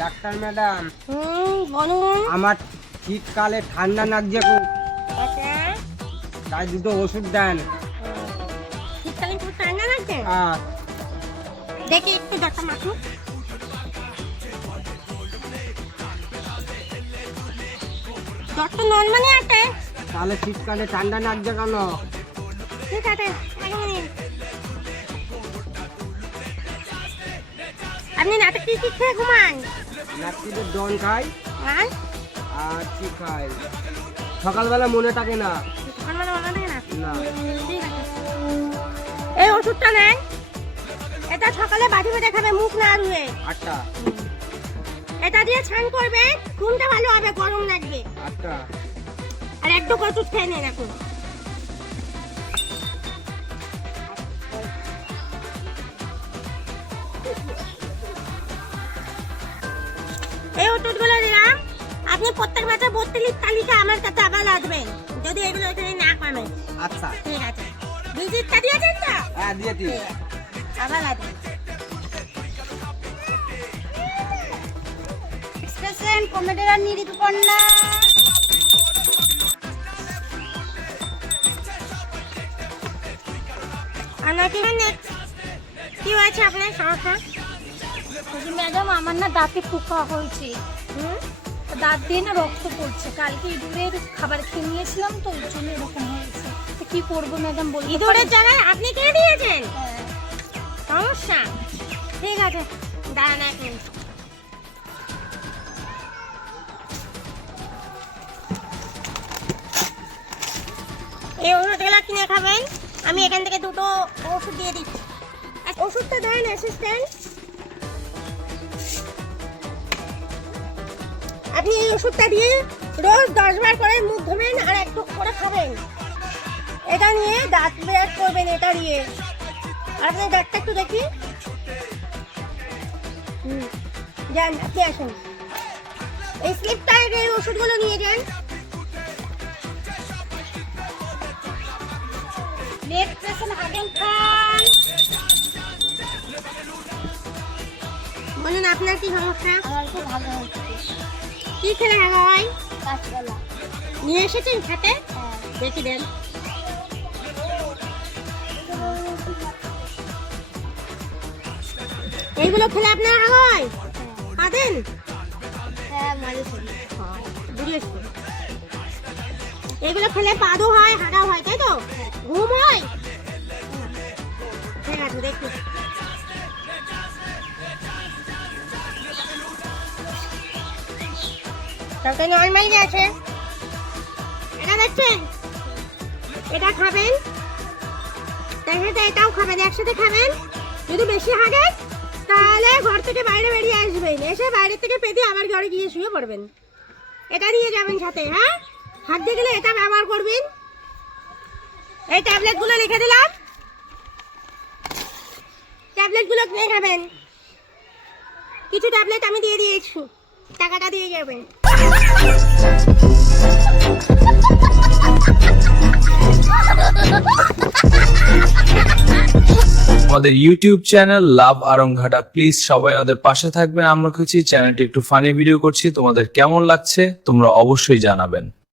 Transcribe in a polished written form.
Doctor madam, বলুন। আমার শীতকালে ঠান্ডা লাগছে খুব, আচ্ছা, তাই দুটো ওষুধ দেন। শীতকালে খুব ঠান্ডা লাগছে। হ্যাঁ, দেখি একটু ডাক্তার মাসুক। ডক্টর নর্মালি আছে। তাহলে শীতকালে ঠান্ডা লাগছে কেন? ঠিক আছে, এক মিনিট। আপনি নাটক কি খেয়ে ঘুমান? নাতিদের ডন খাই আর আর কি খাই, সকালবেলা মনে থাকে না। সকালবেলা মনে থাকে না? না, ঠিক আছে, এই ওষুধটা নেন। এটা সকালে বাটি বেঁধে খাবে, মুখ না ধুয়ে। আটটা। এটা দিয়ে স্নান করবে, ঘুমটা ভালো হবে, গরম লাগবে। আটটা। আর একটু ওষুধ খেয়ে নেন এখন। এই ওষুধগুলো দিলাম, আপনি প্রত্যেক মাসে 32 তালিকা আমার কাছে আবার আসবেন যদি এগুলো এখানে না কমে। আচ্ছা, ঠিক আছে, ভিজিটটা দিয়েছেন তো? হ্যাঁ দিয়েছি। আবার আসবেন। এক্সপ্রেশন কমেডির নিরীক্ষণা। কি হয়েছে আপনার সমস্যা? ম্যাডাম, আমার না দাঁতে পোকা হয়েছে। দাঁত দিয়ে না রক্ত পড়ছে। কালকে ইঁদুরের খাবার খেয়ে নিয়েছিলাম তো, ওই জন্য এরকম হয়েছে। তো কি করবো ম্যাডাম বলতে পারেন? ইঁদুরের জায়গায় আপনি খেয়ে দিয়েছেন? হ্যাঁ। সমস্যা, ঠিক আছে, দাঁড়ান এক মিনিট। এই ওষুধগুলো কিনে খাবেন, আমি এখান থেকে দুটো ওষুধ দিয়ে দিচ্ছি। ওষুধটা দেন অ্যাসিস্ট্যান্ট। আপনি এই ওষুধটা দিয়ে রোজ 10 বার করে মুখ ধোবেন আর একটু করে খাবেন। এটা নিয়ে দাঁত ব্রাশ করবেন, এটা দিয়ে। আর আপনার দাঁতটা একটু দেখি। যান, আপনি আসুন। এই স্লিপটা এই ওষুধগুলো নিয়ে যান। নেক্সট পেশেন্ট হাগেন খান। বলুন আপনার কি সমস্যা? আমার খুব ভালো হচ্ছে। কি খেলে হাগা হয়? কাঁচকলা। নিয়ে এসেছেন খাতে? হ্যাঁ। দেখি দেন। এইগুলো খেলে আপনার হাগা হয়? খাবেন? হ্যাঁ, মাঝে সাঝে। বুঝেছি। এগুলো খেলে পাদও হয়, হাগাও হয়, তাই তো? ঘুম হয়? ঠিক আছে, দেখি। তাতে নর্মালি আছে। এটা দেখছেন? এটা খাবেন, তার সাথে এটাও খাবেন, একসাথে খাবেন। যদি বেশি হাগেন তাহলে ঘর থেকে বাইরে বেরিয়ে আসবেন, এসে বাইরে থেকে পেতে আবার ঘরে গিয়ে শুয়ে পড়বেন। এটা নিয়ে যাবেন সাথে। হ্যাঁ, হাত দিয়ে গেলে এটা ব্যবহার করবেন। এই ট্যাবলেটগুলো লিখে দিলাম, ট্যাবলেটগুলো কিনে খাবেন। কিছু ট্যাবলেট আমি দিয়ে দিয়েছি, টাকাটা দিয়ে যাবেন। আমাদের YouTube channel love Aranghata, please সবাই আমাদের পাশে থাকবেন। আমরা করছি চ্যানেলটি একটু ফানি ভিডিও করছি, তোমাদের কেমন লাগছে তোমরা অবশ্যই জানাবেন।